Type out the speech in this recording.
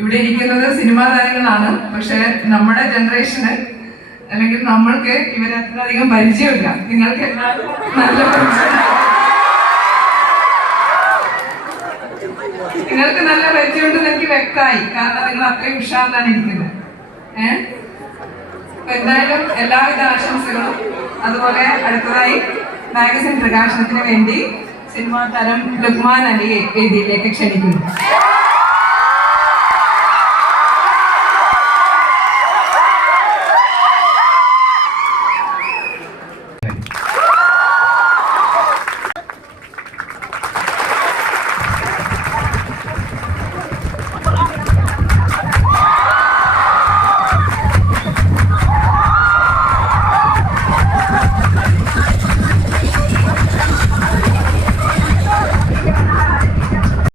ഇവിടെ ഇരിക്കുന്നത് സിനിമാ താരങ്ങളാണ്. പക്ഷെ നമ്മുടെ ജനറേഷന് അല്ലെങ്കിൽ നമ്മൾക്ക് ഇവരെ അത്രയധികം പരിചയമില്ല. നിങ്ങൾക്ക് എല്ലാവർക്കും നല്ല നിങ്ങൾക്ക് നല്ല പരിചയമുണ്ടെന്ന് എനിക്ക് വ്യക്തമായി. കാരണം നിങ്ങൾ അത്രയും ഉഷാറിലാണ് ഇരിക്കുന്നത്. അപ്പൊ എന്തായാലും എല്ലാവിധ ആശംസകളും. അതുപോലെ അടുത്തതായി മാഗസിൻ പ്രകാശനത്തിന് വേണ്ടി സിനിമാ താരം ലുക്മാൻ അലിയെ വേദിയിലേക്ക് ക്ഷണിക്കുന്നു.